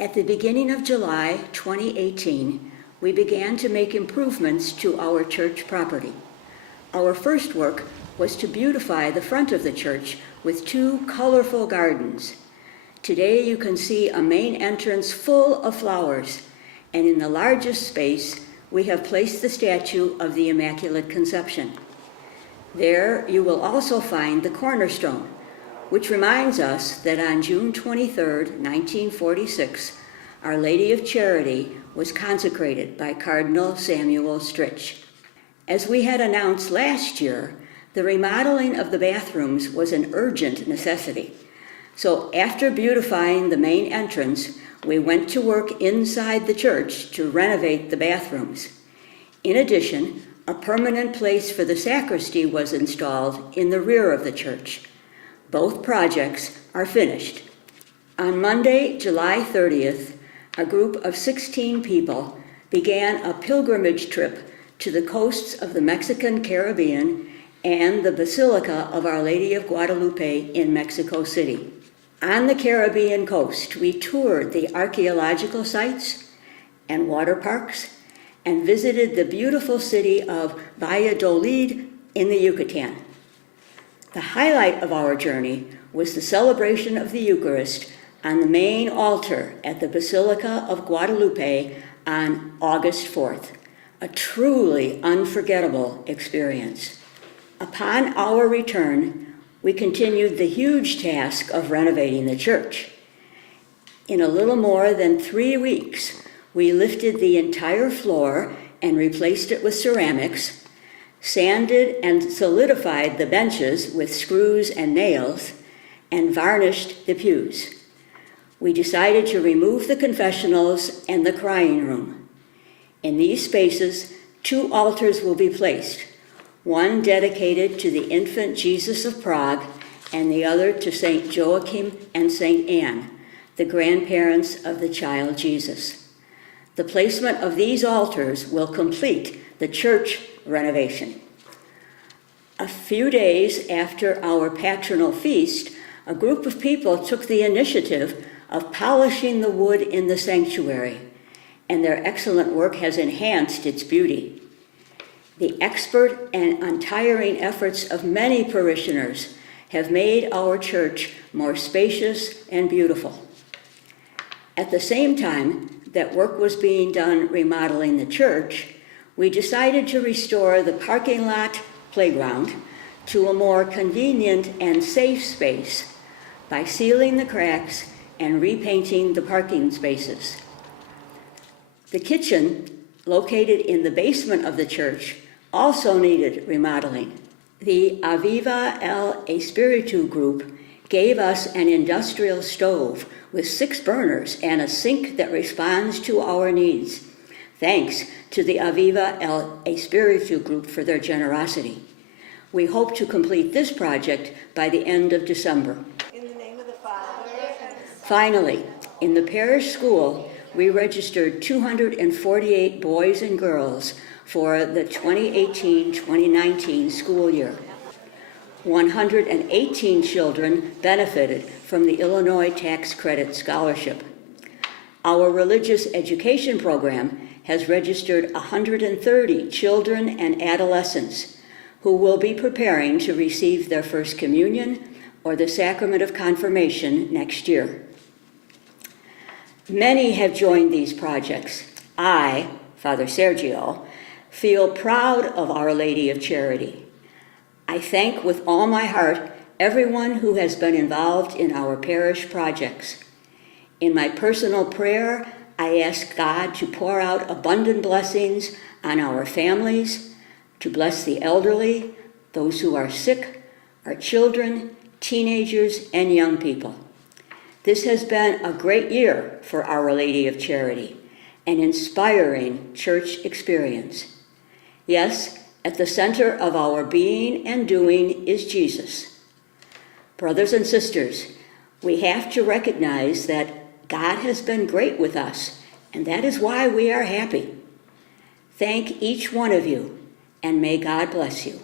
At the beginning of July 2018, we began to make improvements to our church property. Our first work was to beautify the front of the church with 2 colorful gardens. Today you can see a main entrance full of flowers, and in the largest space we have placed the statue of the Immaculate Conception. There you will also find the cornerstone, which reminds us that on June 23, 1946, Our Lady of Charity was consecrated by Cardinal Samuel Stritch. As we had announced last year, the remodeling of the bathrooms was an urgent necessity. So after beautifying the main entrance, we went to work inside the church to renovate the bathrooms. In addition, a permanent place for the sacristy was installed in the rear of the church. Both projects are finished. On Monday, July 30th, a group of 16 people began a pilgrimage trip to the coasts of the Mexican Caribbean and the Basilica of Our Lady of Guadalupe in Mexico City. On the Caribbean coast, we toured the archaeological sites and water parks and visited the beautiful city of Valladolid in the Yucatan. The highlight of our journey was the celebration of the Eucharist on the main altar at the Basilica of Guadalupe on August 4th, a truly unforgettable experience. Upon our return, we continued the huge task of renovating the church. In a little more than 3 weeks, we lifted the entire floor and replaced it with ceramics, sanded and solidified the benches with screws and nails, and varnished the pews. We decided to remove the confessionals and the crying room. In these spaces, 2 altars will be placed, one dedicated to the infant Jesus of Prague and the other to St. Joachim and St. Anne, the grandparents of the child Jesus. The placement of these altars will complete the church renovation. A few days after our patronal feast, a group of people took the initiative of polishing the wood in the sanctuary, and their excellent work has enhanced its beauty. The expert and untiring efforts of many parishioners have made our church more spacious and beautiful. At the same time that work was being done remodeling the church, we decided to restore the parking lot playground to a more convenient and safe space by sealing the cracks and repainting the parking spaces. The kitchen, located in the basement of the church, also needed remodeling. The Aviva El Espiritu group gave us an industrial stove with 6 burners and a sink that responds to our needs. Thanks to the Aviva El Espiritu group for their generosity. We hope to complete this project by the end of December. In the name of the Father, and the Son. Finally, in the parish school, we registered 248 boys and girls for the 2018-2019 school year. 118 children benefited from the Illinois Tax Credit Scholarship. Our religious education program has registered 130 children and adolescents who will be preparing to receive their first communion or the sacrament of confirmation next year. Many have joined these projects. I, Father Sergio, feel proud of Our Lady of Charity. I thank with all my heart everyone who has been involved in our parish projects. In my personal prayer, I ask God to pour out abundant blessings on our families, to bless the elderly, those who are sick, our children, teenagers, and young people. This has been a great year for Our Lady of Charity, an inspiring church experience. Yes, at the center of our being and doing is Jesus. Brothers and sisters, we have to recognize that God has been great with us, and that is why we are happy. Thank each one of you, and may God bless you.